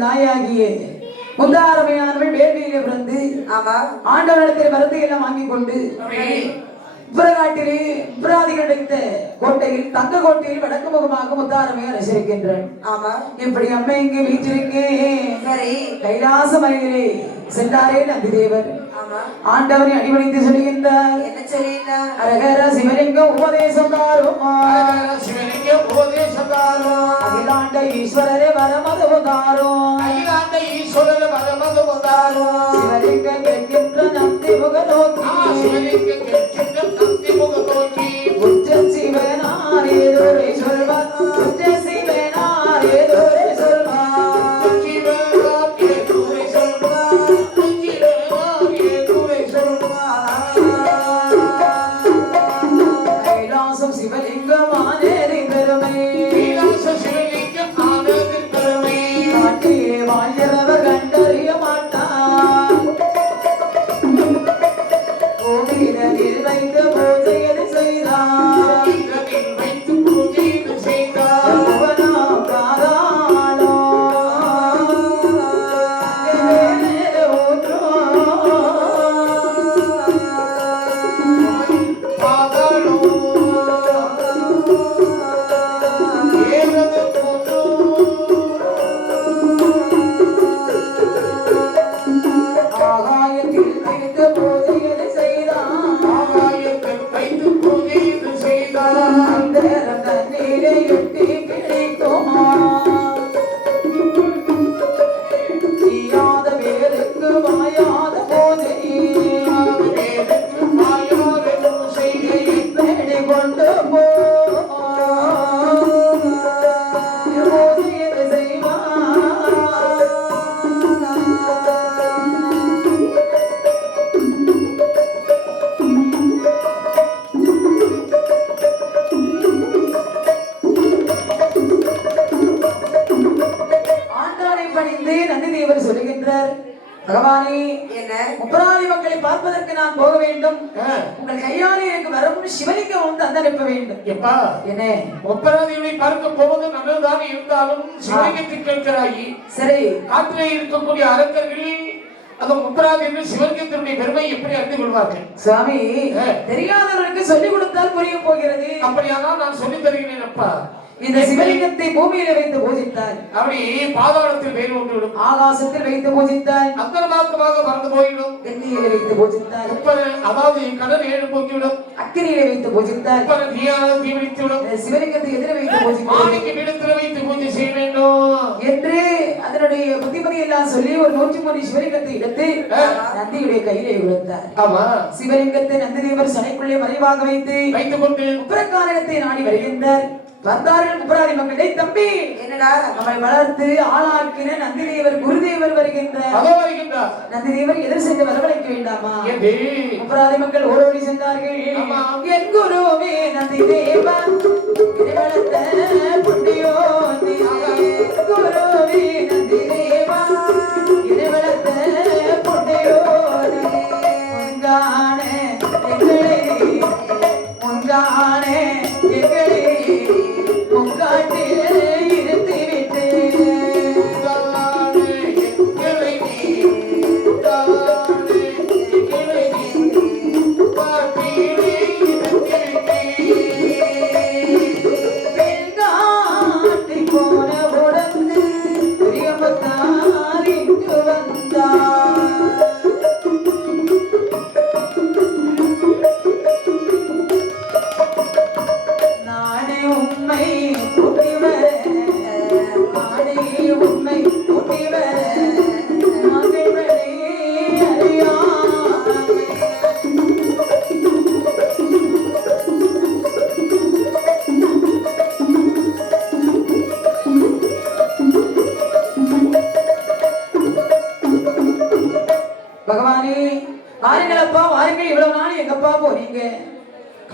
என் தாயாகிய முத்தாரமையானவள் வேள்வியிலே பிறந்து ஆண்டவனிடத்தில் மருந்து எல்லாம் வாங்கி கொண்டு புறகாட்டிலே புறாதிகள் வைத்த கோட்டையில் தங்க கோட்டையில் வடக்கு முகமாக முத்தாரமையார் ரசிக்கின்றாள். இப்படி அம்மை இங்கே வீற்றிருக்கேன். கைலாச மலையிலே சென்றாரே நந்தி தேவர் ஆண்டவரை அடிபணித்து சொல்லுகின்றார். அரகர சிவலிங்கம் உபதேசம் தாரும் அகிலாண்ட ஈஸ்வரரே வரமதுவதாரும் சிவலிங்கம் கேட்கின்ற நந்தி முகநோக்கி உச்ச சிவனாரே துரை சொல்வார் உச்ச சிவனாரே துரை சொல்வார் கைலாசம் சிவலிங்கம் ஆனேரி பெருமை காட்டிலே வாழ்கிறவர் கண்டறிய மாட்டார். கோவிலில் வைத்து பூஜையது செய்தார். பகவானே, முப்பராதி மக்களை பார்ப்பதற்கு நான் போக வேண்டும். உங்கள் கையாலே எனக்கு வரும் சிவலிங்கம் வந்து அந்தனுப்ப வேண்டும். எப்பா என்ன முப்பராதிகளை பார்க்க போவது நல்லதுதான், இருந்தாலும் சிவலிங்கத்தை கேட்கிறாயி. சரி, காற்றிலே இருக்கக்கூடிய அரக்கர்கள் அந்த முப்பராதிகள் சிவலிங்கத்தினுடைய பெருமை எப்படி அறிந்து கொள்வார்கள்? சுவாமி, தெரியாதவர்களுக்கு சொல்லிக் கொடுத்தால் புரிய போகிறது. அப்படியானால் நான் சொல்லித் தருகிறேன். அப்பா, இந்த சிவலிங்கத்தை பூமியில வைத்து பூஜித்தார். அப்படி பாதாளத்தில் வேறு ஒன்றுவிடும், ஆகாசத்தில் வைத்து பூஜித்தார். அந்தரமாக்கமாக மறந்து போய்விடும். வெண்ணியில வைத்து பூஜித்தார். அதாவது கடல் ஏழு போக்கிவிடும். அக்கினியில வைத்து பூஜித்தார். தீவிரித்துவிடும். சிவலிங்கத்தை எதிர வைத்து பூஜித்தார். ஆணைக்கு இடத்துல வைத்து பூஜை செய்ய வேண்டும் என்று அதனுடைய புத்திமதி எல்லாம் சொல்லி ஒரு 103 சிவலிங்கத்தை எடுத்து நந்தியுடைய கையிலே கொடுத்தார். ஆமா, சிவலிங்கத்தை நந்தி தேவர் சனைக்குள்ளே மறைவாக வைத்துக் கொண்டு உப்பரக்காரத்தை நாடி வருகின்றார். வந்தார்கள் முப்பராதி மக்களே. தம்பி, என்னடா நம்மை வளர்த்து ஆளாக்கின நந்தி தேவர் குருதேவர் வருகின்றார். நந்தி தேவர் எதிர் சென்று வரவழைக்க வேண்டாமா? முப்பராதி மக்கள் ஓடோடி சென்றார்கள். என் குருவே நந்தி தேவன் புண்டியோ குருவே நந்தி தேவா இறைவளத்த புண்டியோ முன்கானே எங்களே Happy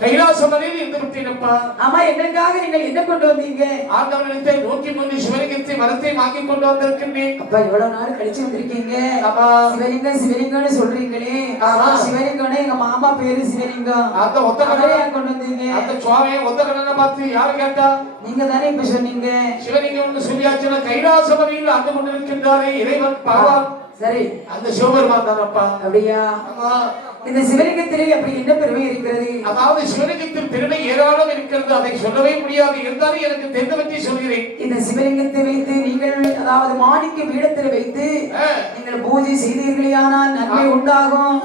கைலாசமலையில் இருந்து விட்டேனப்பா. ஆமா, எங்களுக்காக நீங்கள் என்ன கொண்டு வந்தீங்க? ஆண்டவனிடத்தை நோக்கி முன்னி சிவலிங்கத்தை மரத்தை வாங்கி கொண்டு வந்திருக்கின்றேன். அப்பா, இவ்வளவு நாள் கழிச்சு வந்திருக்கீங்க. சிவலிங்கம் சிவலிங்கம்னு சொல்றீங்களே, சிவலிங்கம்னு எங்க மாமா பேரு சிவலிங்கம். அந்த ஒத்தகனையா கொண்டு வந்தீங்க? அந்த சுவாமியை ஒத்தகனை பார்த்து யாரு கேட்டா? நீங்க தானே இப்ப சொன்னீங்க. சிவலிங்கம் சொல்லியாச்சுன்னா கைலாசமலையில் ஆண்டு கொண்டிருக்கின்றாரே இறைவன் பகவான். சரி, அந்த சிவபெருமான் தானப்பா. அப்படியா? இந்த சிவலிங்கத்திலே அப்படி என்ன பெருமை இருக்கிறது? அதாவது சிவலிங்கத்தின் பெருமை ஏராளம் இருக்கிறது, அதை சொல்லவே முடியாது. இருந்தாலும் எனக்கு தெரிந்தவற்றை சொல்கிறேன். இந்த சிவலிங்கத்தை வைத்து நீங்கள், அதாவது மாணிக்க பீடத்தில் வைத்து நீங்கள் பூஜை செய்தீர்களானால் நன்மை உண்டாகும்.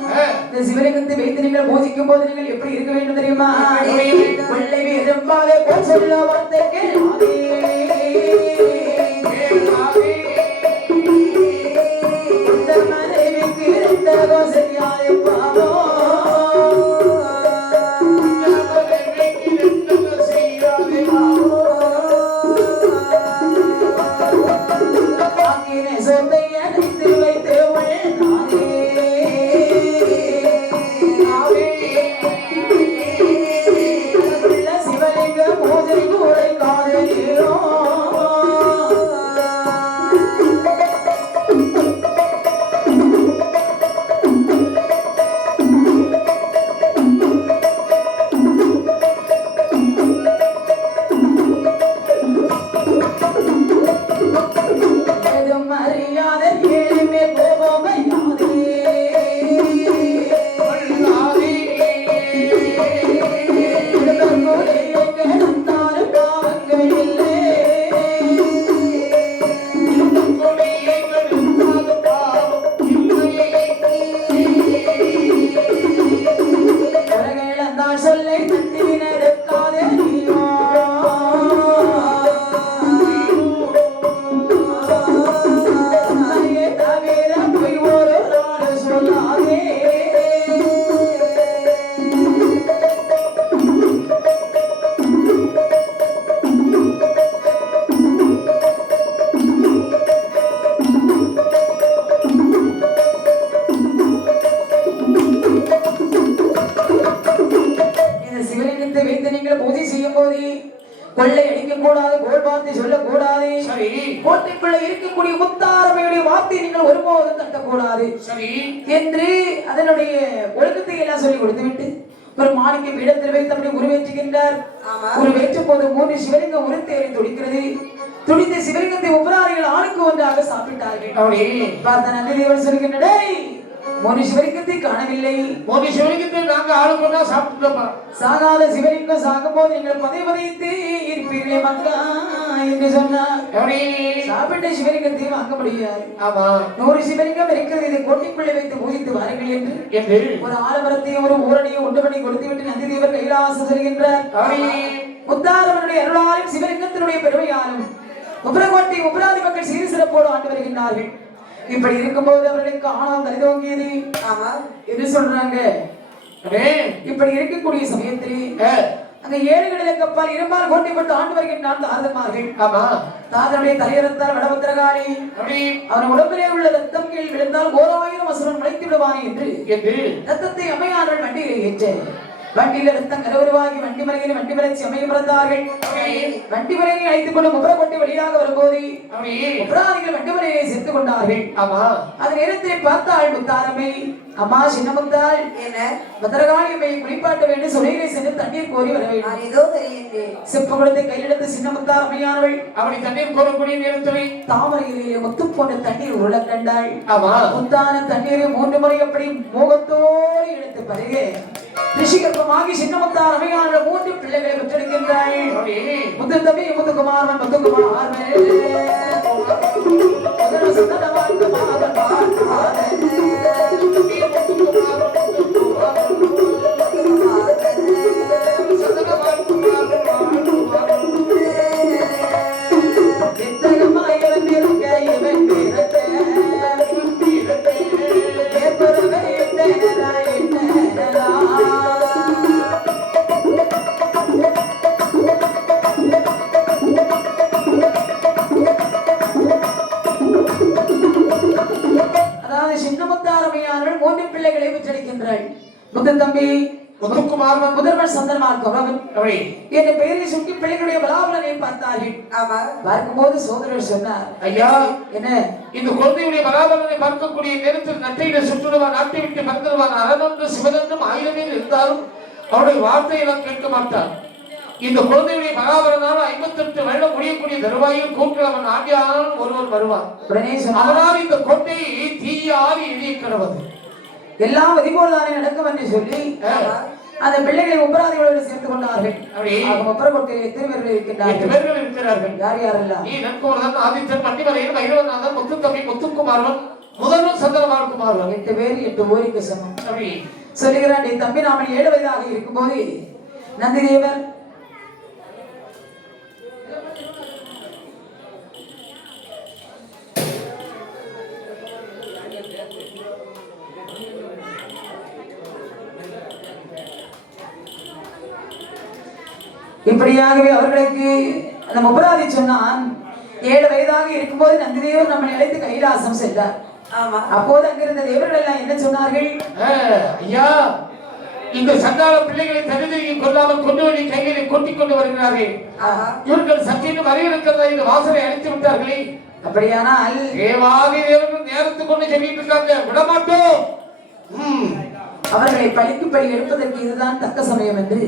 இந்த சிவலிங்கத்தை வைத்து நீங்கள் பூஜிக்கும் போது நீங்கள் எப்படி இருக்க வேண்டும் தெரியுமா? வெள்ளை எறும்பாலே போல் சொல்ல வார்த்தை கேளாதே, கொள்ளை அடிக்க கூடாது, கோல் வார்த்தை சொல்லக்கூடாது. சரி. கோட்டைக்குள்ள இருக்கக்கூடிய முத்தாரமையுடைய வார்த்தை நீங்கள் ஒருபோதும் தட்டக்கூடாது. சரி என்று அதனுடைய ஒழுக்கத்தை எல்லாம் சொல்லி கொடுத்து விட்டு ஒரு மாணிக்க பீடத்தில் வைத்து அப்படி உருவேற்றுகின்றார். உருவேற்றும் போது 3 சிவலிங்கம் ஒரு தேரை துடிக்கிறது. துடித்த சிவலிங்கத்தை உபராரிகள் ஆணுக்கு ஒன்றாக சாப்பிட்டார்கள். பார்த்த நந்தி தேவர் சொல்கின்ற, 3 சிவலிங்கத்தை காணவில்லை. 3 சிவலிங்கத்தை நாங்க ஆளுக்கு ஒன்றா சாப்பிட்டுட்டோம். சாகாத சிவலிங்கம் சாகும் போது நீங்கள் பதைத்து இருப்பீர்களே மக்கா என்று சொன்னார். சாப்பிட்ட சிவலிங்கத்தை வாங்க முடியாது. 100 சிவலிங்கம் இருக்கிறது, இதை கோட்டைக்குள்ளே வைத்து பூஜித்து வாருங்கள் என்று ஒரு ஆலமரத்தையும் ஒரு ஊரணியும் உண்டு பண்ணி கொடுத்து விட்டு நந்தி தேவர் கைலாசம் செல்கின்றார். முத்தாரவனுடைய அருளாலும் சிவலிங்கத்தினுடைய பெருமையாலும் உபரகோட்டை உபராதி மக்கள் சீர் சிறப்போடு ஆண்டு வருகின்றார்கள். இப்படி இருக்கும்போது அவர்களுக்கு ஆணவம் தனிதோங்கியது என்று சொல்றாங்க. இப்படி இருக்கக்கூடிய சமயத்திலே அங்க 7 கடலுக்கு அப்பால் இரும்பால் கோட்டைப்பட்டு ஆண்டு வருகின்றான் தாரதமார்கள். தாதனுடைய தலையறத்தால் வடபத்திரகாளி அவன் உடம்பிலே உள்ள ரத்தம் கீழ் விழுந்தால் 1000 அசுரன் முளைத்து விடுவானே என்று ரத்தத்தை அம்மையார்கள் வண்டியிலே ஏற்ற வண்டியில ரத்தம் கலவருவாகி வண்டி மலையில் வண்டி மலைச்சி அமைய பிறந்தார்கள். வண்டி மலையை அழைத்துக் கொண்டு முப்பரக்கொட்டை வழியாக வரும்போது முப்பராதிகள் வண்டி மலையை சேர்த்துக் கொண்டார்கள். அது நேரத்தை பார்த்தாள் முத்தாரமை. அம்மா சின்ன முத்தாள், பத்திரகாளியம்மை குளிப்பாட்ட வேண்டும், சுனையிலே சென்று தண்ணீர் கோரி வர வேண்டும். செப்பு குளத்தை கையிலெடுத்து சின்ன முத்தார் அம்மையானவள் அவனை தண்ணீர் கோரக்கூடிய நேரத்தில் தாமரையிலே முத்து போன்ற தண்ணீர் உருள கண்டாள். முத்தான தண்ணீரை 3 முறை அப்படி மோகத்தோடு எடுத்து பருகே ரிஷிகர்ப்பமாகி சின்னமுத்தார் அம்மையானவள் 3 பிள்ளைகளை பெற்றெடுக்கின்றாள். முத்து தம்பி முத்துக்குமார் முத்துக்குமார் கணவன் சந்தனமார் கௌரவன் என்ற பெயரை சுட்டி பிள்ளைகளுடைய பலாபலனை பார்த்தார்கள். பார்க்கும்போது சோதரர் சொன்னார், ஐயா என்ன இந்த குழந்தையுடைய பலாபலனை பார்க்கக்கூடிய நேரத்தில் நட்டையில சுற்றுடுவான், நாட்டை விட்டு பறந்துடுவான். அரணொன்று சிவனென்றும் ஆயிரமே இருந்தாலும் அவருடைய வார்த்தையெல்லாம் கேட்க மாட்டான். இந்த குழந்தையுடைய பராபரனால 58 வருடம் முடியக்கூடிய தருவாயில் கூர்க்கிழவன் ஆண்டியானாலும் ஒருவர் வருவார். அதனால் இந்த கோட்டையை தீயாரி எரிய கிடவது எல்லாம் விதிபோல்தானே நடக்கும் என்று சொல்லி அந்த பிள்ளைகளை உபராதிகளோடு சேர்த்து கொண்டார்கள். உப்பரக்கோட்டையில் எத்தனை பேர்கள் இருக்கிறார்கள்? யார் யாரெல்லாம்? நீ நன்கோர்தான், ஆதித்தன், மண்டிமலையில், வைரவநாதன், முத்துத்தம்பி, முத்துக்குமாரன், முதல்வன், சந்திரமார் குமாரன். 8 பேர் 8 ஊருக்கு சமம். சொல்லுகிறான், என் தம்பி நாம 7 வயதாக இருக்கும் போது நந்திதேவர் இப்படியாகவே அவர்களுக்கு அந்த முப்பராதி சொன்னான். 7 வயதாக இருக்கும்போது நந்திதேவர் நம்மை அழைத்து கைலாசம் சென்றார். அப்போது அங்கிருந்த தேவர்கள் எல்லாம் என்ன சொன்னார்கள்? ஐயா, இந்த சண்டாள பிள்ளைகளை தனிதிரியை கொள்ளாமல் கொண்டு வழி கைகளை கொட்டிக் கொண்டு வருகிறார்கள். இவர்கள் சத்தியம் அறிவிருக்கிறதா இந்த வாசலை அழைத்து விட்டார்களே. அப்படியானால் தேவாதி தேவர்கள் நேரத்துக்கு கொண்டு சொல்லிட்டு இருக்காங்க, விடமாட்டோம். அவர்களை பழிக்கு பழி எடுப்பதற்கு இதுதான் தக்க சமயம் என்று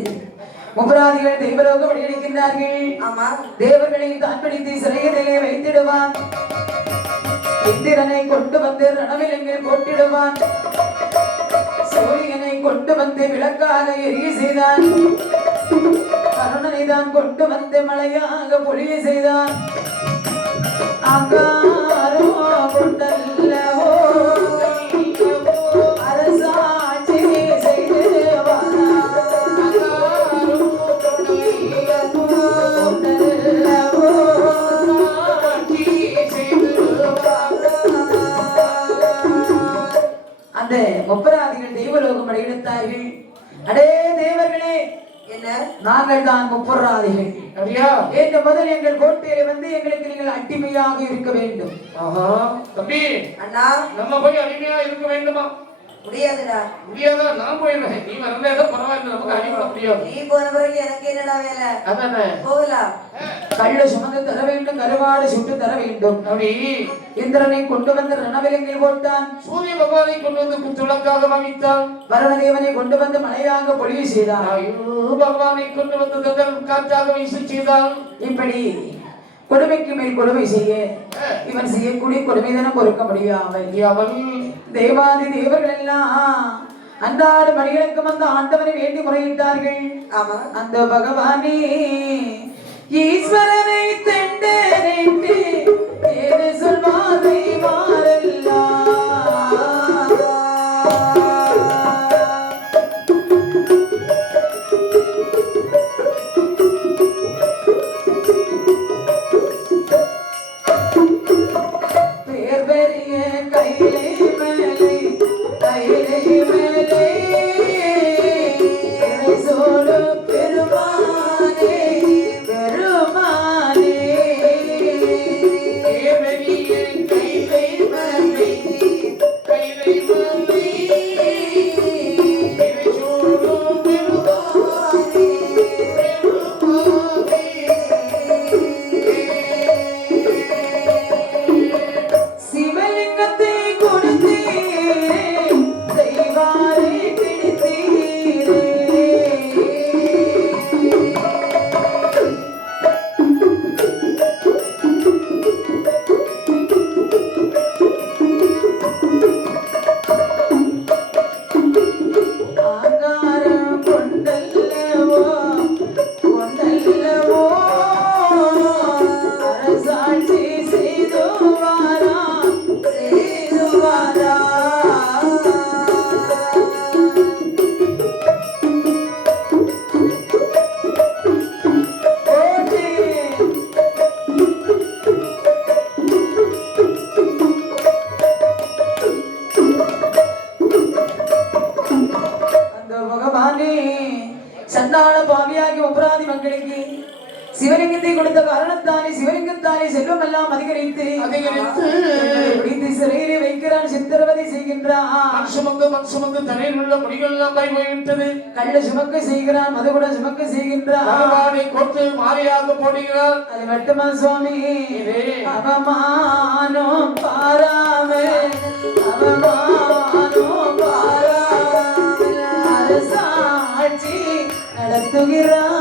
முப்பராதிகள் தெய்வலோகம் வழியளிக்கின்றார்கள். தேவர்களை தான் பிடித்து சிறையிலே வைத்திடுவான். இந்திரனை கொண்டு வந்து ரணவிலங்கில் போட்டிடுவான். சூரியனை கொண்டு வந்து விளக்காக எரிய செய்தான். கருணனை தான் கொண்டு வந்து மழையாக பொழிய செய்தான். அங்காரோ கொண்டல்லவோ அரசாட்சி செய்து அந்த முப்பராதிகள் தெய்வலோகம் அடைத்தார்கள். அடே தேவர்களே, நாங்கள் தான் முப்பராதிகள். இந்த முதல் எங்கள் கோட்டையில வந்து எங்களுக்கு நீங்கள் அடிமையாக இருக்க வேண்டும். தம்பி அண்ணா, நம்ம போய் அடிமையா இருக்க வேண்டுமா? முடியாதுடா. முடியாதா? நான் போயிடுறேன். நீ வரல பரவாயில்ல, நமக்கு அடிமை முடியாது. நீ போன பிறகு எனக்கு என்னடா வேலை? அதானே, போகலாம். கள்ள சுமந்து தர வேண்டும், கருவாடு சுட்டு தர வேண்டும். அப்படி இந்திரனை கொண்டு வந்து ரணவிலங்கில் போட்டான். சூரிய பகவானை கொண்டு வந்து குத்துளக்காக அமைத்தான். வருணதேவனை கொண்டு வந்து மழையாக பொழிவு செய்தான். பகவானை கொண்டு வந்து காற்றாக வீச செய்தான். இப்படி கொடுமைக்கு மேல் கொடுமை செய்ய இவன் செய்யக்கூடிய கொடுமைதன பொறுக்க முடியாமல் தேவாதி தேவர்கள் எல்லாம் அன்றாட மணிகளுக்கு வந்து ஆண்டவனை வேண்டி முறையிட்டார்கள். அந்த பகவானே ஈஸ்வரனை தெண்டேனேட்டு ஏது சொல்வாதை மாறல்லா. சண்டாள பாவியாகி உபராதி மக்களுக்கு சிவலிங்கத்தை கொடுத்த காரணத்தானே சிவலிங்கத்தானே செல்வம் எல்லாம் அதிகரித்து பிடித்து சிறையிலே வைக்கிறான், சித்திரவதை செய்கின்றான். மனுஷமந்து தலையில் உள்ள முடிகள் எல்லாம் போய்விட்டது. கள்ள சுமக்க செய்கிறான், மது கூட சுமக்க செய்கின்றான். கொத்து மாறியாக போடுகிறார். அது மட்டுமா சுவாமி, அவமானம் பாராமல் அரசாட்சி நடத்துகிறான்.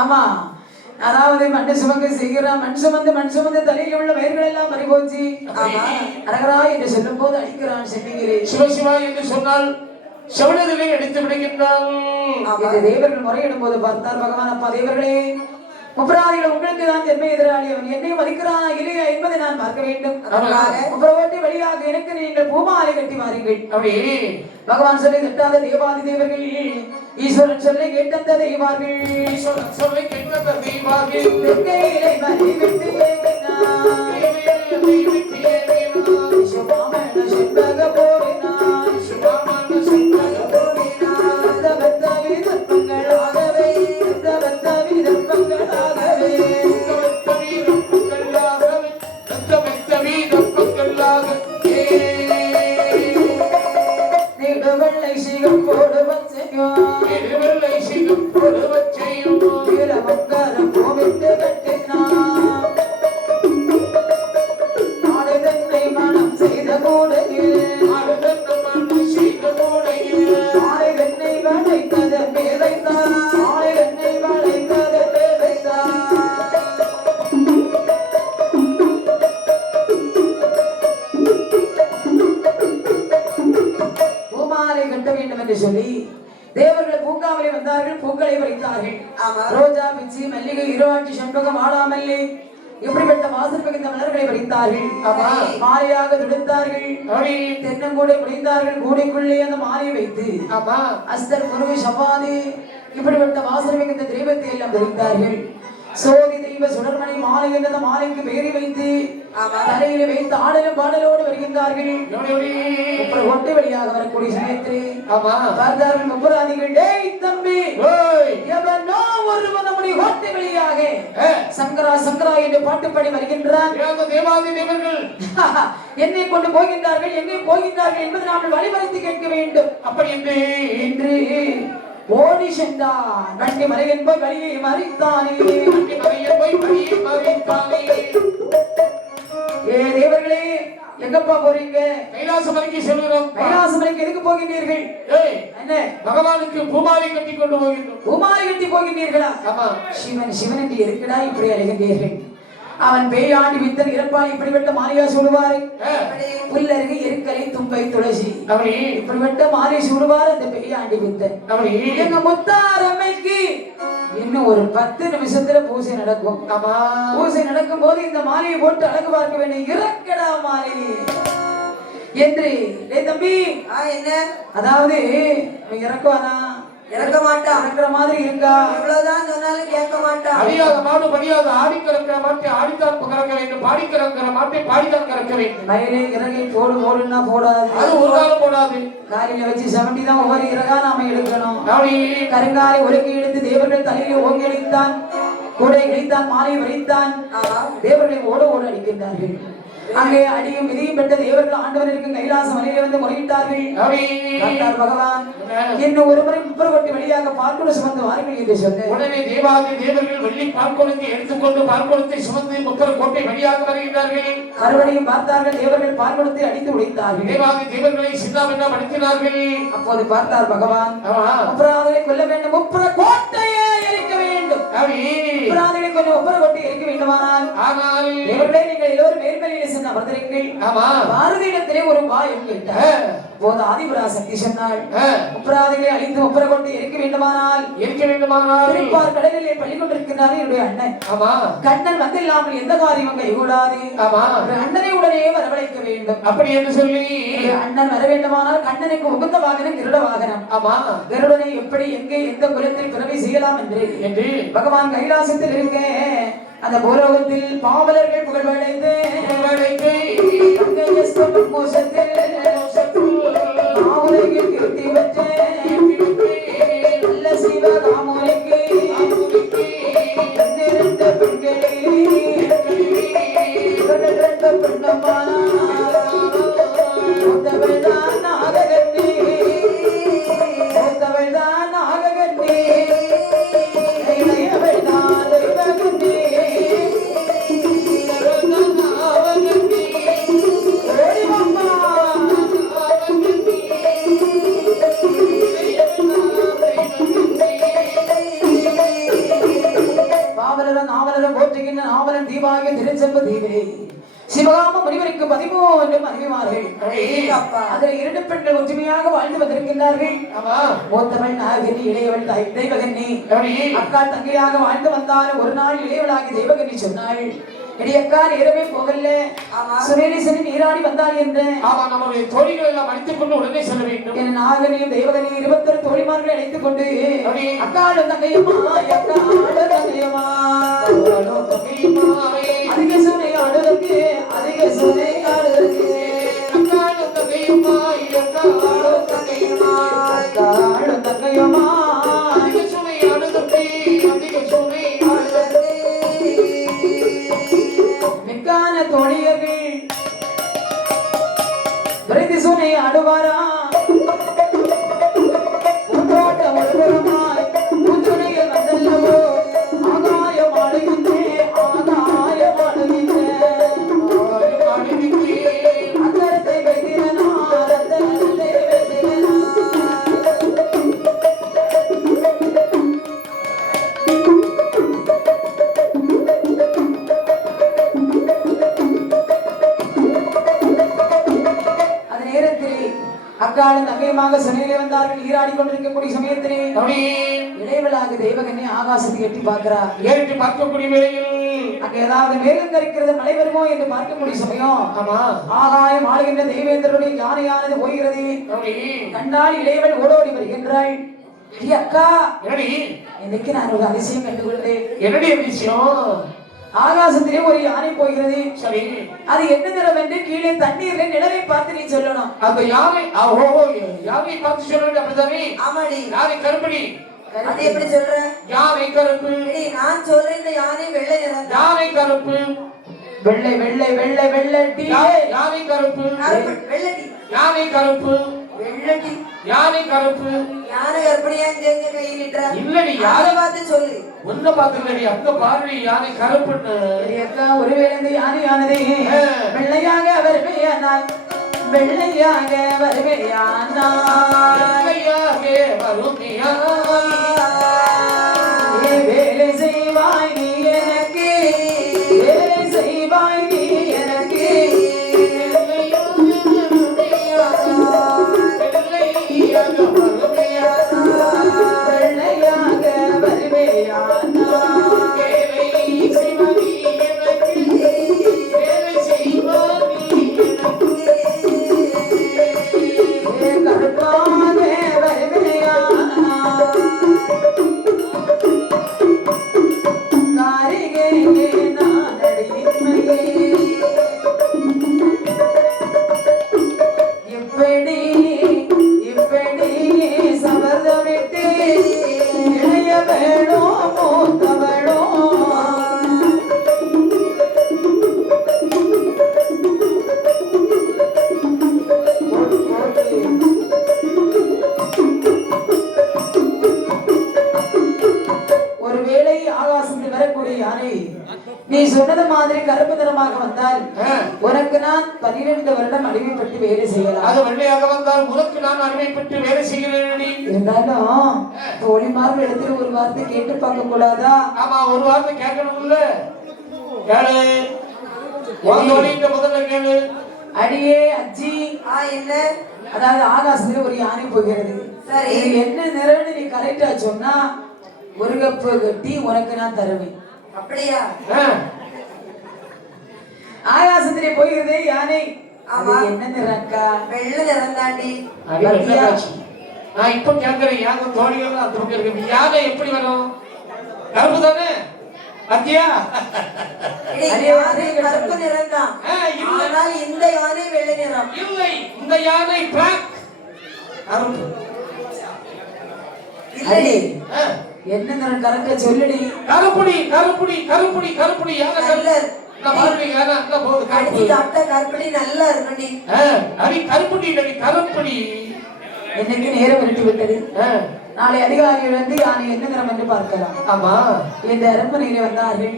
ஆமா, அதாவது மண் சுமந்து செய்கிறான். மண் சுமந்து தலையில் உள்ள வயர்கள் எல்லாம் பறிபோச்சு. அரகரா என்று சொல்லும் போது அடிக்கிறான். செல்விகளே, சிவசிவா என்று சொன்னால் செவனதிலே அடித்து விடுகின்றான். தேவர்கள் முறையிடும் போது பார்த்தார் பகவான், அப்பா தேவர்களே, முப்பராதிகள் உங்களுக்கு தான் ஜென்ம எதிராளி, அவன் என்னை மதிக்கிறானா இல்லையா என்பதை நான் பார்க்க வேண்டும். முப்பரோட்டி வழியாக எனக்கு நீங்கள் பூமாலை கட்டி வாருங்கள். அப்படி பகவான் சொல்லி தட்டாத தேவாதி தேவர்கள், ஈஸ்வரன் சொல்லி கேட்டந்த தெய்வார்கள், ஈஸ்வரன் சொல்லி கேட்டந்த தெய்வார்கள், தெற்கையிலே மறி விட்டு சிவாமன செண்பக போவினான், சிவாமன செண்பக போவினான், தவத்தவி தற்பங்களாகவே, தவத்தவி தற்பங்களாகவே, தவத்தவி தற்பங்களாகவே, தவத்தவி தற்பங்களாகவே, நெடுவெள்ளை சிகம் போடு வச்சையும், நெடுவெள்ளை சிகம் போடு வச்சையும், வீரமங்கலம் கோவிந்து கட்டினான், நாடுதன்னை மனம் செய்த கூடையில், நாடுதன்னை மனம் செய்த கூடையில், ஆளுகன்னை வளைத்ததன் மேல் வைத்தான், ஆளுகன்னை வளைத்ததன் மேல் வைத்தான். பூமாலை கட்ட வேண்டும் என்று சொல்லி தேவர்கள் பூங்காவலை வந்தார்கள். பூக்களை பறித்தார்கள். ரோஜா, பிச்சி, மல்லிகை, இருவாட்சி, செண்பகம், ஆடாமல்லி இப்படிப்பட்ட வாசல் மிகுந்த மலர்களை பறித்தார்கள். மாலையாக துடைத்தார்கள். தென்னங்கூடை முடிந்தார்கள். கூடைக்குள்ளே அந்த மாலையை வைத்து அஸ்தர், முருகு, சபாதி இப்படிப்பட்ட வாசல் மிகுந்த தெய்வத்தை எல்லாம் தரித்தார்கள். சோதி தெய்வ சுடர்மணி மாலை என்ற மாலைக்கு பெயரை வைத்து தலையில வைத்து ஆடலும் பாடலோடு வருகின்றார்கள். ஒட்டை வழியாக வரக்கூடிய சமயத்திலே பார்த்தார்கள் முப்பராதிகள், டேய் தம்பி, எவனோ ஒருவன் நம்முடைய கோட்டை வழியாக சங்கரா சங்கரா என்று பாட்டுப்படி வருகின்றார். தேவாதி தேவர்கள் என்னை கொண்டு போகின்றார்கள், எங்கே போகின்றார்கள் என்பது நாம் வழிமறைத்து கேட்க வேண்டும். அப்படி என்று ஓடி சென்றான். வண்டி மலை என்ப வழியை மறித்தானே, வண்டி மலையை போய் வழியை மறித்தானே. ஏ தேவர்களே, எங்கப்பா போறீங்க? கைலாசமலைக்கு செல்கிறோம். கைலாசமலைக்கு எதுக்கு போகின்றீர்கள்? என்ன, பகவானுக்கு பூமாலை கட்டி கொண்டு போகின்றோம். பூமாலை கட்டி போகின்றீர்களா? ஆமா. சிவன் சிவன் என்று இருக்கிறா இப்படி அழைகின்றீர்கள். அவன் பேயாண்டி வித்தன் இறப்பான் இப்படிப்பட்ட மாலையா சூடுவாரு. புல்லருகு எருக்கலை தும்பை துளசி இப்படிப்பட்ட மாலை சூடுவார் அந்த பேயாண்டி வித்தன். எங்க முத்தாரம்மைக்கு இன்னும் ஒரு 10 நிமிஷத்துல பூசை நடக்கும். பூசை நடக்கும் போது இந்த மாலையை போட்டு அழகு பார்க்க வேண்டும். இறக்கடா மாலை என்று தம்பி, என்ன அதாவது இறக்குவானா? இறக்க மாட்டான். இருக்கிற மாதிரி இருக்கா? எவ்வளவுதான் சொன்னாலும் கேட்க மாட்டான். அடியாத மாடு படியாத ஆடி கறக்கிற மாட்டை ஆடித்தான் கறக்க வேண்டும், பாடி கறக்கிற மாட்டை பாடித்தான் கறக்க வேண்டும். மயிலே இறகை போடு போடுன்னா போடாது, அது ஒரு காலம் போடாது. காலில வச்சு சமட்டி தான் ஒவ்வொரு இறகா நாம எடுக்கணும். அப்படி கருங்காலை உலகி எடுத்து தேவர்கள் தலையிலே ஓங்கி அடித்தான், கூடை கிழித்தான், மாலை வரித்தான். தேவர்களை ஓட ஓட அடிக்கின்றார்கள். அங்கே அடியும் மிதியும் பெற்ற தேவர்கள் ஆண்டவருக்கு கைலாச மலையிலே வந்து முறையிட்டார்கள். பகவான் இன்னும் ஒரு முறை முப்பது கொட்டி வழியாக பார்க்கொண்டு சுமந்து வாருங்கள் என்று சொன்னேன். உடனே தேவாதி தேவர்கள் வெள்ளி பார்க்கொழுந்து எடுத்துக்கொண்டு பார்க்கொழுத்தை சுமந்து முப்பது கோட்டை வழியாக வருகிறார்கள். மறுபடியும் பார்த்தார்கள், தேவர்கள் பார்க்கொழுத்தை அடித்து உடைத்தார்கள். தேவாதி தேவர்களை சின்னாபின்னா படுத்தினார்கள். அப்போது பார்த்தார் பகவான், முப்பராதனை கொல்ல வேண்டும், முப்பது கோட்டையை எரிக்க வேண்டும். முப்பராதனை கொண்டு முப்பது கோட்டை எரிக்க வேண்டுமானால் ஆனால் தேவர்களே நீங்கள் எல்லோரும் மேல்மலையிலே சென்று அமர்ந்திருங்கள். பாரதியிடத்திலே ஒரு வாயம் கேட்டார். போது ஆதிபுரா சக்தி சொன்னாள், முப்பராதிகளை அழித்து முப்பர கொண்டு எரிக்க வேண்டுமானால் திருப்பார் கடலிலே பள்ளி கொண்டிருக்கிறார் என்னுடைய அண்ணன். கண்ணன் வந்து இல்லாமல் எந்த காரியமும் கைகூடாது. அண்ணனை உடனே வரவழைக்க வேண்டும். அப்படி என்று சொல்லி அண்ணன் வர வேண்டுமானால் கண்ணனுக்கு உகந்த வாகனம் கிருட வாகனம். கருடனை எப்படி எங்கே எந்த குலத்தில் பிறவி செய்யலாம் என்று பகவான் கைலாசத்தில் இருக்க அந்த பூலோகத்தில் பாவலர்கள் புகழ்வடைந்து மாவுலகில் கிருத்தி வச்ச நல்ல சிவகாமுலைக்கு இரண்டு பெண்களில் பெண்ணமான மூத்தவள்தான் நாககன்னி, மூத்தவள்தான் நாககன்னி, இளையவள்தான் தெய்வகன்னி. நாவலன் தீபாகிய திருச்செம்பு தீபே சிவகாம முனிவருக்கு 13 மனைவிமார்கள். அதில் 2 பெண்கள் ஒற்றுமையாக வாழ்ந்து வந்திருக்கின்றார்கள். மூத்தவள் நாககன்னி, இளையவள் தெய்வகன்னி. அக்கால் தங்கையாக வாழ்ந்து வந்தாலும் ஒரு நாள் இளையவளாகி தெய்வகன்னி சொன்னாள், அக்கா நேரமே போகல, சுரேலிசனி நீராடி வந்தாள் என்று நம்முடைய தோழிகள் எல்லாம் அழைத்துக் கொண்டு உடனே செல்ல வேண்டும். என் நாகனையும் தெய்வகனையும் 21 தோழிமார்களை அழைத்துக் கொண்டு அக்காலும் தங்கையுமா, அக்காலும் தங்கையுமா, அதிக சுனை ஆடுவதற்கு, அதிக சுனை ஆடுவதற்கு, அக்காலும் தங்கையுமா, அக்காலும் தங்கையுமா, அக்காலும் தங்கையுமா, அதிக சுனை ஆடுவதற்கு, அதிக சுனை ஆடுவதற்கு. மிக்கான தோழியர்கள் விரைந்து சுனை ஆடுவாரா, பூந்தோட்ட ஒருவருமாய் பூந்துணையில் வந்தல்லவோ ஆகாயம் ஆடுகின்றே, ஆகாயம் ஆடுகின்றே, அந்தரத்தை வைத்திரனா, அந்தரத்தை வைத்திரனா. அக்காலும் தங்கையுமாக சமையலே வந்தார்கள். நீராடி கொண்டிருக்கக்கூடிய சமயத்திலே இளையவளாக தெய்வகன்னி ஆகாசத்தை எட்டி பார்க்கிறார். ஏறிட்டு பார்க்கக்கூடிய வேளையில் அங்க ஏதாவது மேகம் கரிக்கிறது, மழை வருமோ என்று பார்க்கக்கூடிய சமயம் ஆகாயம் ஆளுகின்ற தெய்வேந்திரனுடைய யானையானது போகிறது. கண்டால் இளையவள் ஓடோடி வருகின்றாள். அக்கா, இன்னைக்கு நான் ஒரு அதிசயம் கண்டுகொண்டேன். என்னுடைய விஷயம்? ஆகாசத்திலே ஒரு யானை போகிறது. சரி, அது என்ன நிறம் என்று கீழே தண்ணீர்ல நிலவை பார்த்து நீ சொல்லணும். அந்த யானை யானை பார்த்து சொல்றது அப்படிதானே? ஆமாடி. யானை கருப்படி. அது எப்படி சொல்ற? யானை கருப்பு. நான் சொல்றேன் இந்த யானை வெள்ளை நிறம். யானை கருப்பு. வெள்ளை வெள்ளை வெள்ளை வெள்ளட்டி. யானை கருப்பு. வெள்ளட்டி. யானை கருப்பு. வெள்ளட்டி. யானை கருப்பு. யானை கருப்படியா செஞ்ச கை நீட்ற? இல்லடி, யாரை பார்த்து சொல்லு. ஒன்ன பாத்துலடி, அங்க பாரு யானை கருப்புன்னு. அக்கா, ஒருவேளை இந்த யானையானது வெள்ளையாக வருமையானால், வெள்ளையாக வருமையானால், வெள்ளையாக வருமையானால் வேலை செய்வாய் நீ எனக்கு, வேலை செய்வாய் நீ எனக்கு, கருப்பாக வருமையானால் நீ சொன்னது மாதிரி கருப்பு நிறமாக வந்தால் உனக்கு நான் 12 வருடம் அடிமைப்பட்டு வேலை செய்யலாம். அது வெள்ளையாக வந்தால் உனக்கு நான் அடிமைப்பட்டு வேலை செய்கிறேன். இருந்தாலும் தோழிமார்கள் இடத்துல ஒரு வார்த்தை கேட்டு பார்க்க கூடாதா? ஆமா, ஒரு வார்த்தை கேட்கணும்ல. கேளு. முதல்ல கேளு. அடியே அஜி. என்ன? அதாவது ஆகாசத்துல ஒரு யானை போகிறது. சரி, என்ன நிறம்னு நீ கரெக்டா சொன்னா ஒரு கப்பு டீ உனக்கு நான் தருவேன். அப்படியா? ஆகாசத்திலே போகிறது யானை. ஆமா. என்ன நிறம்க்கா? வெள்ளை நிறம் தாண்டி. நான் இப்ப கேட்கிறேன், யானை தோழிகள் அந்த பக்கம் இருக்கு. யானை எப்படி வரும்? கருப்பு தானே? அத்தியா கருப்பு நிறம் தான். ஆனால் இந்த யானை வெள்ளை நிறம் இல்லை. இந்த யானை பிளாக் கருப்பு. இல்லை. என்ன நிறம் கரெக்டா சொல்லுடி. கருப்புடி கருப்புடி கருப்புடி கருப்புடி யானை கல்லர். நான் பாருங்க யானை அங்க போகுது. கடிச்சு சாப்பிட்டா கருப்படி நல்லா இருக்குடி. அடி கருப்புடி அடி கருப்புடி. என்னைக்கு நேரம் விட்டு விட்டது. நாளை அதிகாரிகள் வந்து யானை என்ன நிறம் என்று பார்க்கலாம். ஆமா, இந்த அரண்மனையில வந்தார்கள்.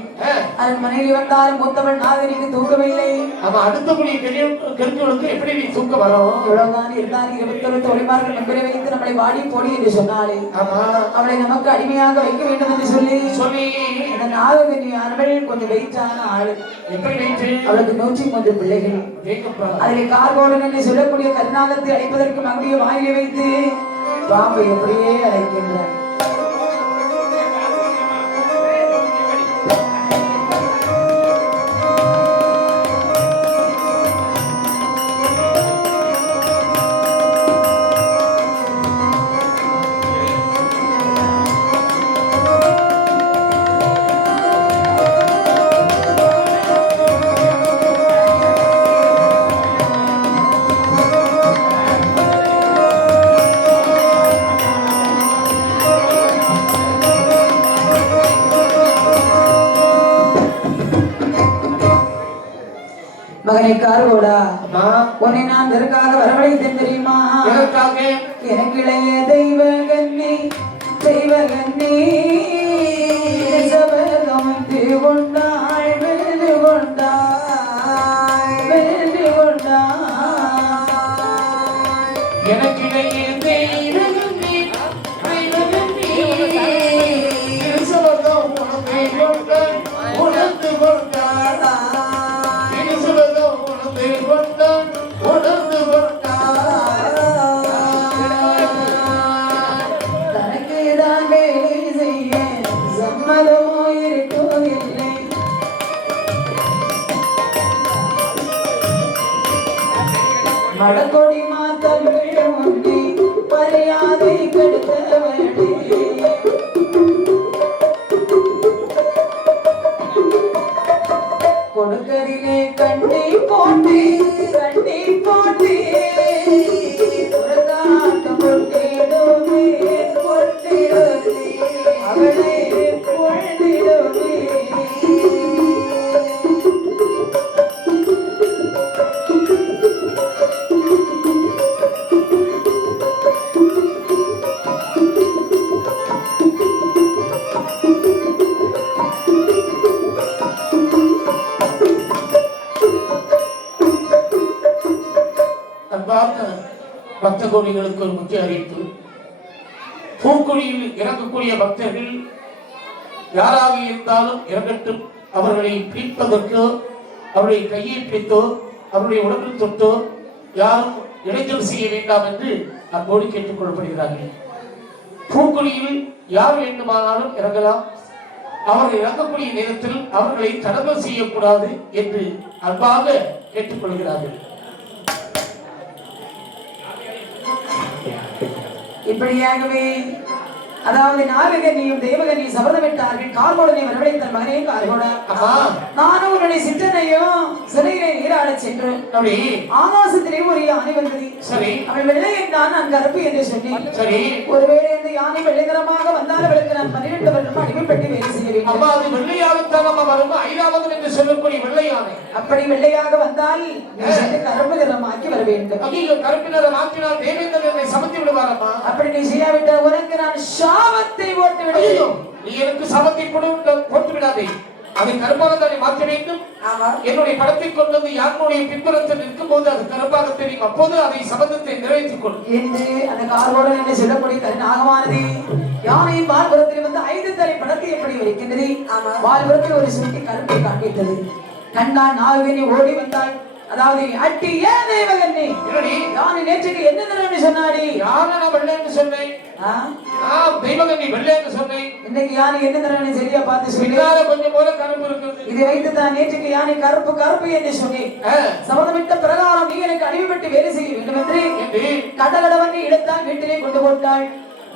அரண்மனையில வந்தால் மூத்தவள் நாகரிக்கு தூக்கவில்லை. ஆமா, அடுத்தபடி தெரிஞ்சவளுக்கு எப்படி நீ தூக்க வரும்? இவ்வளவுதான் இருந்தால் 21 தோழிமார்கள் முன்பிலே வைத்து நம்மளை வாடி போடி என்று சொன்னாலே ஆமா, அவளை நமக்கு அடிமையாக வைக்க வேண்டும் என்று சொல்லி இந்த நாககனி அவள் கொஞ்சம் வெயிட்டான ஆளு. எப்படி வெயிட்டு? அவளுக்கு 103 பிள்ளைகள். அதில் கார்கோடன் என்று சொல்லக்கூடிய கருநாகத்தை அழைப்பதற்கு மகளுடைய வாயிலை வைத்து பாம்பை எப்படியே அழைக்கின்றார். மகனை கார்கோடா, உன்னை நான் இதற்காக வரவழைத்தேன் தெரியுமா? எனக்கு இளைய தெய்வகன்னி தெய்வகன்னி சபதமந்து கொண்டாள் வென்று கொண்டாள் வென்று கொண்டாள். எனக்கு இளைய தெய்வகன்னி தெய்வகன்னி சபதம் உணர்ந்து கொண்டாள். தனக்குதான் வேலை செய்ய சம்மதமோ இருக்கவில்லை. மடக்கொடி மாத்தல் முன்னே மரியாதை கெடுத்தவனே. கொடுக்கரிலே கண்ணை போட்டு கண்ணை போட்டு பொட்டிடுமே பொட்டிடுமே அவளை பொட்டிடுமே. பக்த கோடிகளுக்கு ஒரு முக்கிய அறிவிப்பு. பூக்குழியில் இறங்கக்கூடிய பக்தர்கள் யாராக இருந்தாலும் இறங்கட்டும். அவர்களை பிடிப்பதற்கோ அவருடைய கையை பிடித்தோ அவருடைய உடம்பில் தொட்டோ யாரும் இடைஞ்சல் செய்ய வேண்டாம் என்று அன்போடு கேட்டுக் கொள்ளப்படுகிறார்கள். பூக்குழியில் யார் வேண்டுமானாலும் இறங்கலாம். அவர்கள் இறங்கக்கூடிய நேரத்தில் அவர்களை தடங்கல் செய்யக்கூடாது என்று அன்பாக கேட்டுக்கொள்கிறார்கள். இப்படியாகவே அதாவது நாககன்னியும் தேவகன்னியும் சபதமிட்டார்கள். கார்கோடனை வரவழைத்த மகனே கார்கோடா, நானும் உன்னுடைய சிற்றனையும் சிறையிலே நீராட சென்று ஆகாசத்திலே ஒரு யானை வந்தது. சரி, அவள் வெள்ளை என்றான், நான் கருப்பு என்று சொன்னேன். சரி, ஒருவேளை இந்த யானை வெள்ளை நிறமாக வந்தால் அவளுக்கு நான் 12 வருடம் அடிமைப்பட்டு வேலை செய்ய வேண்டும். அம்மா, அது வெள்ளையாகத்தான் வரும். ஐராவதம் என்று சொல்லக்கூடிய வெள்ளை யானை. அப்படி வெள்ளையாக வந்தால் கருப்பு நிறமாக்கி வர வேண்டும். கருப்பு நிறம் ஆக்கினால் தேவேந்திரன் என்னை சமத்தி விடுவாரம்மா. அப்படி நீ செய்யாவிட்டால் உனக்கு நான் சாபத்தை போட்டு விடுவேன். நீ எனக்கு சமத்தை போட்டு விடாதே. அதை கருப்பாக தானே மாற்ற வேண்டும். ஆமா. என்னுடைய படத்தை கொண்டு வந்து யாருடைய பின்புறத்தில் நிற்கும் போது அது கருப்பாக தெரியும். அப்போது அதை சபதத்தை நிறைவேற்றிக் கொள்ளும் என்று அந்த கார்கோடன் என்று சொல்லக்கூடிய கருநாகமானது யானையின் வால்புறத்தில் வந்து 5 தலை படத்தை எப்படி வைக்கின்றது. வால்புறத்தில் ஒரு சுட்டி கருப்பை காண்பித்தது. கண்ணான் நாகவேணி ஓடி வந்தாள். அதாவது அட்டி ஏன் தேவகண்ணே யானை நேற்றுக்கு என்ன தரன்னு சொன்னாடி. யானை நான் வெள்ளைன்னு சொன்னேன். தெய்வகண்ணி வெள்ளைன்னு சொன்னேன். இன்னைக்கு யானை என்ன தரன்னு சரியா பார்த்து சொல்லி கொஞ்சம் போல கருப்பு இருக்குது. இதை வைத்து தான் நேற்றுக்கு யானை கருப்பு கருப்பு என்று சொன்னேன். சபதமிட்ட பிரகாரம் நீ எனக்கு அடிமைப்பட்டு வேலை செய்ய வேண்டும் என்று கடகடவண்ணி இடத்தால் வீட்டிலே கொண்டு போட்டாள்.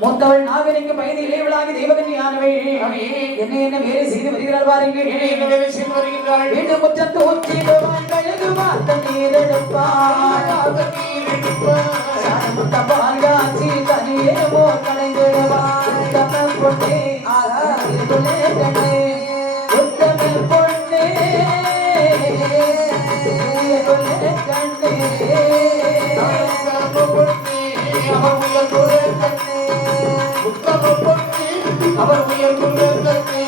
மூத்தவள் நாகனிக்கு பயந்து இளையவளாகி தெய்வகண்ணி ஆனவள் என்ன என்ன வேலை செய்து வருகிறாள் பாருங்கள். என்ன வேலை செய்து வருகிறாள். வீட்டு முற்றத்து ஊற்றி கழுகு பார்த்த நீரெடுப்பாள். பால் காட்சி தனியே போர் கலைந்திடுவாள். உத்தம பொண்ணே கண்ணே உத்தம பொண்ணே கண்ணே அவர் உயர் கண்ணே உத்தம பொண்ணே அவர் உயர் கண்ணே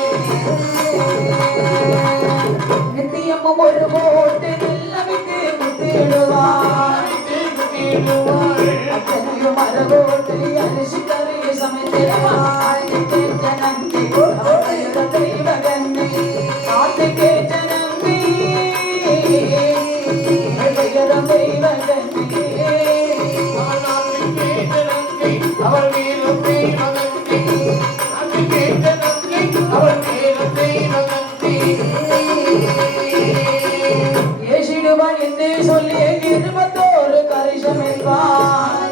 நித்தியமும் ஒரு போட்டு நில்லமிட்டு முத்திடுவார். அத்தனையும் மரபோட்டு அரிசி கறி சமைத்திடுவார். நம்பி தெய்வகண்ணை நாட்டுக்கு நம்பி தெய்வகண்ணை அவர் மேலும் தெய்வகண்ணை அவர் மேலும் தெய்வகண்ணை ஏசிடுவான் என்று சொல்லி 21 கறி சமைப்பான்.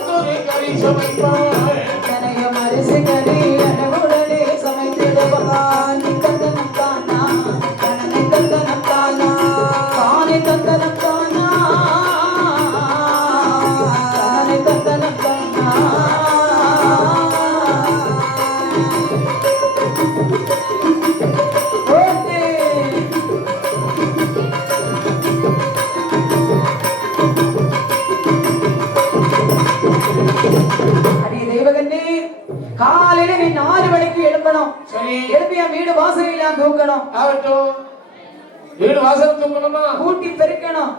தனையும் அரிசி கறி அழகுடனே சமைத்திடுவான். தந்தனம் தானா கணனை தந்தனம் தானா காணி தந்தனம் தானா கணனை தந்தனம் தானா. அடி தெய்வகண்ணே காலையில நீ 4 மணிக்கு எழுப்பணும். எழுப்பிய வீடு வாசலாம் தூக்கணும். ஆகட்டும். வீடு வாசல் தூக்கணுமா? கூட்டி பெருக்கணும்.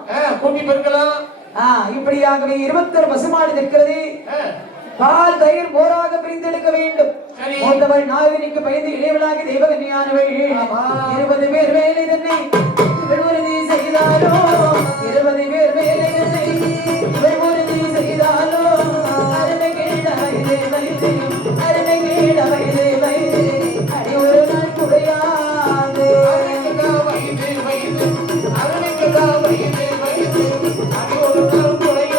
கூட்டி பெருக்கலாம். இப்படியாகவே 21 பசுமாடு நிற்கிறது. பால் தயிர் மோராக பிரிந்தெடுக்க வேண்டும். மூத்தவள் நாகனிக்கு பயந்து இளையவளாகி தெய்வகன்னியானவள் 20 பேர் வேலை தன்னை உறுதி செய்தாலோ 20 பேர் வேலை தன்னை உறுதி செய்தாலோ அருமை கேட வயதே வயதே அருமை கேட வயதே வயதே அடி ஒரு நாள் குறையாது வயது வயது அருமைக்கா வயது வயது அடி ஒரு நாள் குறையாது.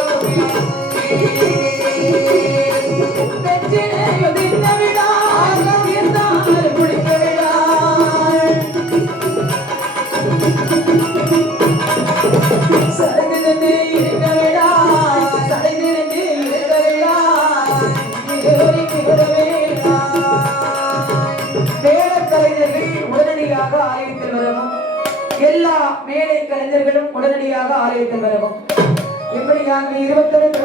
உடனடியாக ஆலயத்தில் வரவும். எல்லா மேடை கலைஞர்களும் உடனடியாக ஆலயத்தில் வரவும். எப்படியாக 21